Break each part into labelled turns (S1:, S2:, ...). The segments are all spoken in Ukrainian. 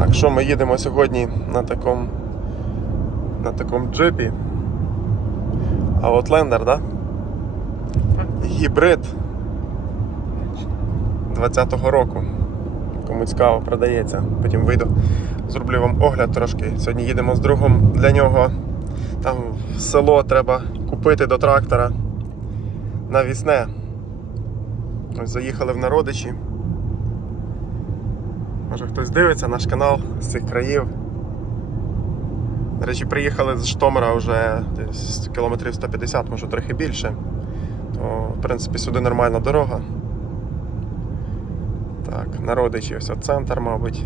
S1: Так, що ми їдемо сьогодні на такому на такому джипі. Outlander, да? Гібрид 20-го року. Кому цікаво, продається. Потім вийду, зроблю вам огляд трошки. Сьогодні їдемо з другом для нього. Там в село треба купити до трактора навісне. Ось заїхали в народичі. Може хтось дивиться наш канал з цих країв. До речі, приїхали з Житомира вже десь кілометрів 150, може трохи більше. То, в принципі, сюди нормальна дорога. Так, народичі, ось центр, мабуть.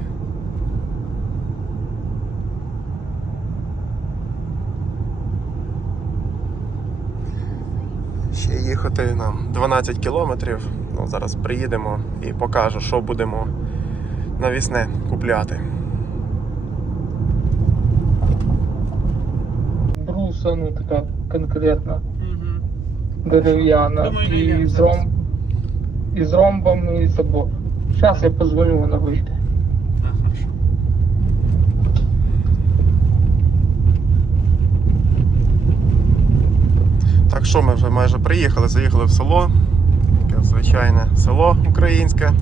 S1: Ще їхати нам 12 кілометрів. Ну, зараз приїдемо і покажу, що будемо навісне купляти.
S2: бруса, ну така конкретна, дерев'яна,
S3: Думаю,
S2: і з, ром... і з ромбом, і з забор. Зараз я позвоню, вона вийде.
S3: Так, хорошо.
S1: Так що ми вже майже приїхали, заїхали в село. Таке звичайне село українське.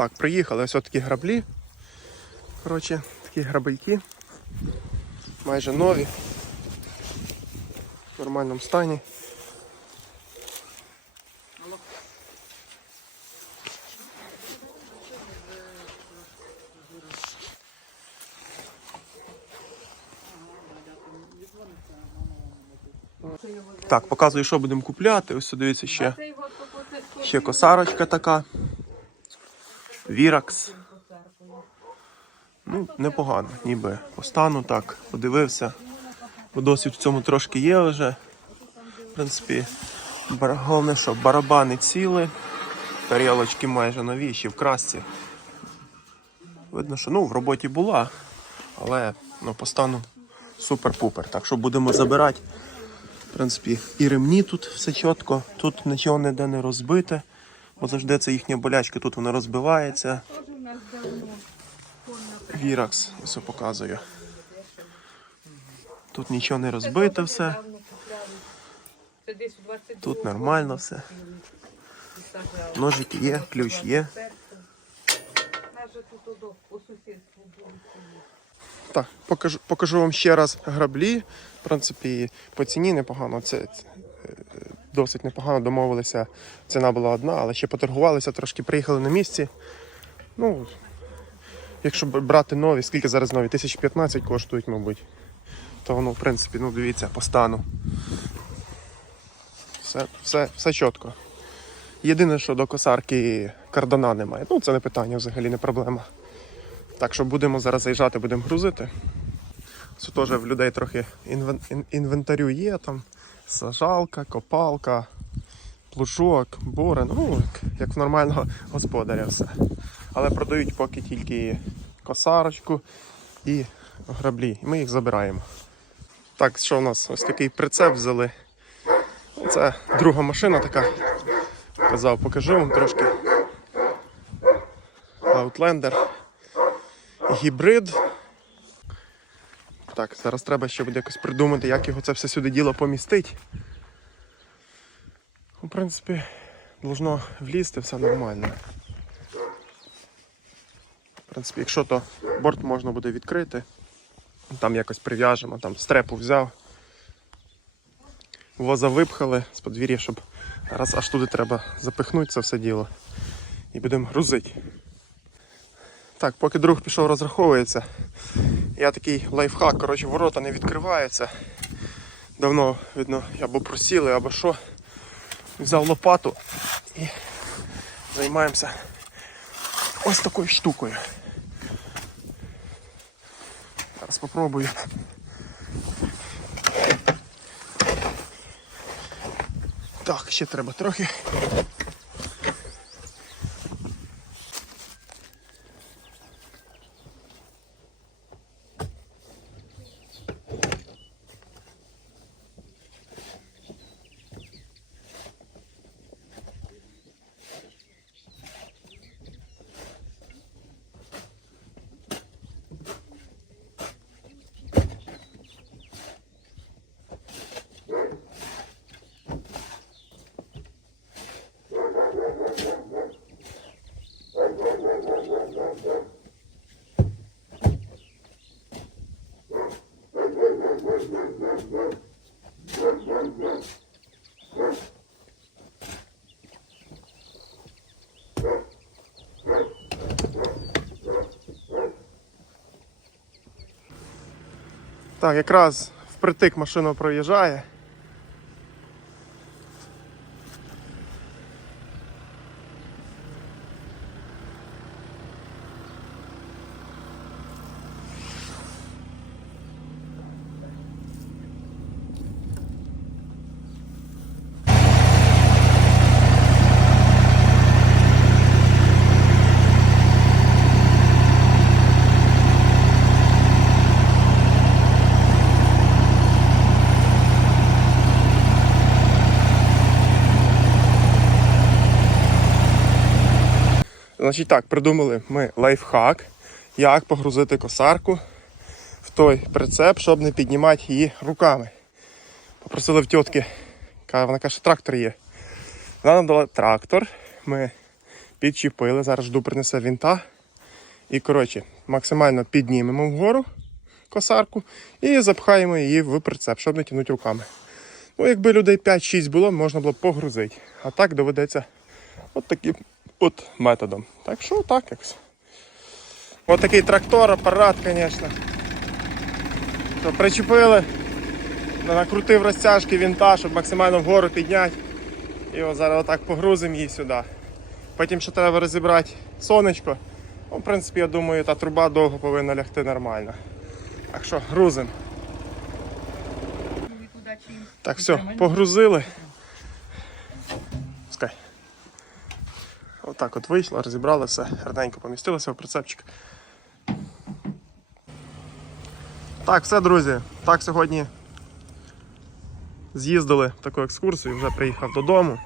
S1: Так, приїхали, ось такі граблі. Коротше, такі грабельки. Майже нові. В нормальному стані. Так, показую, що будемо купляти. Ось дивіться ще, ще косарочка така. Віракс. Ну, непогано, ніби по стану так, подивився. Бо досвід в цьому трошки є вже. В принципі, головне, що барабани ціли, тарілочки майже нові, ще в красці. Видно, що ну, в роботі була, але ну, по супер-пупер. Так що будемо забирати. В принципі, і ремні тут все чітко, тут нічого ніде не розбите, бо завжди це їхня болячка, тут вона розбивається. Віракс, ось показую. Тут нічого не розбите все, тут нормально все. Ножики є, ключ є. Так, покажу, покажу вам ще раз граблі. В принципі, по ціні непогано. Це, це досить непогано домовилися. Ціна була одна, але ще поторгувалися, трошки приїхали на місці. Ну, якщо брати нові, скільки зараз нові? 1015 коштують, мабуть. То воно, в принципі, ну дивіться, по стану. Все, все, все чітко. Єдине, що до косарки кардана немає. Ну, це не питання, взагалі не проблема. Так що будемо зараз заїжджати, будемо грузити. Це теж в людей трохи інвентарю є там. Сажалка, копалка, плужок, борен. Ну, як, в нормального господаря все. Але продають поки тільки косарочку і граблі. І ми їх забираємо. Так, що у нас? Ось такий прицеп взяли. Це друга машина така. Казав, покажу вам трошки. Outlander гібрид. Так, зараз треба ще буде якось придумати, як його це все сюди діло помістить. В принципі, должно влізти все нормально. В принципі, якщо то борт можна буде відкрити, там якось прив'яжемо, там стрепу взяв. Воза випхали з подвір'я, щоб раз аж туди треба запихнути це все діло. І будемо грузити. Так, поки друг пішов розраховується, я такий лайфхак, коротше, ворота не відкриваються. Давно, видно, або просіли, або що. Взяв лопату і займаємося ось такою штукою. Зараз спробую. Так, ще треба трохи. Так, якраз впритик машина проїжджає. Значить так, придумали ми лайфхак, як погрузити косарку в той прицеп, щоб не піднімати її руками. Попросили в тітки, вона каже, що трактор є. Вона нам дала трактор, ми підчепили, зараз жду принесе вінта. І коротше, максимально піднімемо вгору косарку і запхаємо її в прицеп, щоб не тягнути руками. Ну, якби людей 5-6 було, можна було б погрузити. А так доведеться от таким от методом. Так що так якось. От такий трактор, апарат, звісно. Що причепили, накрутив розтяжки вінта, щоб максимально вгору підняти. І от зараз отак погрузимо її сюди. Потім ще треба розібрати сонечко. Ну, в принципі, я думаю, та труба довго повинна лягти нормально. Так що, грузимо. Так, все, погрузили. Отак от вийшло, розібрали все, гарненько помістилося в прицепчик. Так, все, друзі. Так сьогодні з'їздили таку екскурсію, вже приїхав додому.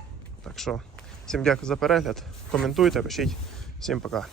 S1: Так що всім дякую за перегляд. Коментуйте, пишіть. Всім пока.